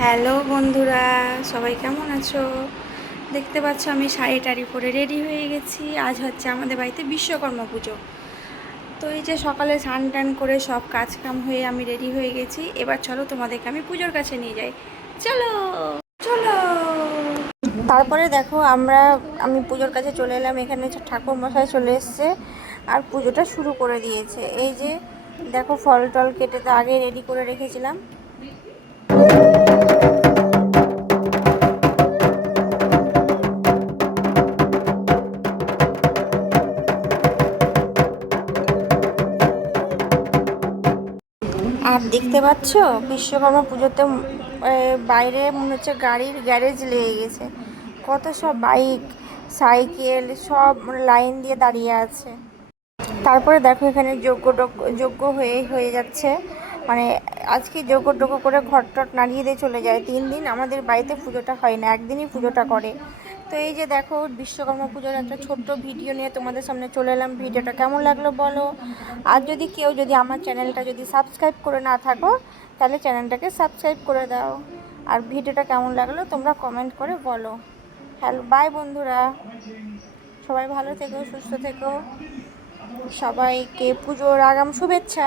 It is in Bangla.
হ্যালো বন্ধুরা, সবাই কেমন আছো? দেখতে পাচ্ছ আমি শাড়ি টাড়ি পরে রেডি হয়ে গেছি। আজ হচ্ছে আমাদের বাড়িতে বিশ্বকর্মা পুজো। তো এই যে সকালে স্নান টান করে সব কাজ কাম হয়ে আমি রেডি হয়ে গেছি। এবার চলো তোমাদেরকে আমি পুজোর কাছে নিয়ে যাই। চলো চলো। তারপরে দেখো আমি পুজোর কাছে চলে এলাম। এখানে ঠাকুর মশাই চলে এসছে আর পুজোটা শুরু করে দিয়েছে। এই যে দেখো, ফল টল কেটে তো আগে রেডি করে রেখেছিলাম। আর দেখতে পাচ্ছ বিশ্বকর্মা পুজোতে বাইরে মনে হচ্ছে গাড়ির গ্যারেজ লেগে গেছে। কত সব বাইক, সাইকেল সব লাইন দিয়ে দাঁড়িয়ে আছে। তারপরে দেখো এখানে যজ্ঞ হয়ে হয়ে যাচ্ছে। মানে আজকে যজ্ঞ করে ঘর টট নাড়িয়ে দিয়ে চলে যায়। 3 দিন আমাদের বাড়িতে পুজোটা হয় না, একদিনই পুজোটা করে। তো এই যে দেখো বিশ্বকর্মা পুজোর একটা ছোট্ট ভিডিও নিয়ে তোমাদের সামনে চলে এলাম। ভিডিওটা কেমন লাগলো বলো। আর যদি আমার চ্যানেলটা সাবস্ক্রাইব করে না থাকো, তাহলে চ্যানেলটাকে সাবস্ক্রাইব করে দাও। আর ভিডিওটা কেমন লাগলো তোমরা কমেন্ট করে বলো। হ্যালো, বাই বন্ধুরা, সবাই ভালো থেকো, সুস্থ থেকো। সবাইকে পুজোর আগাম শুভেচ্ছা।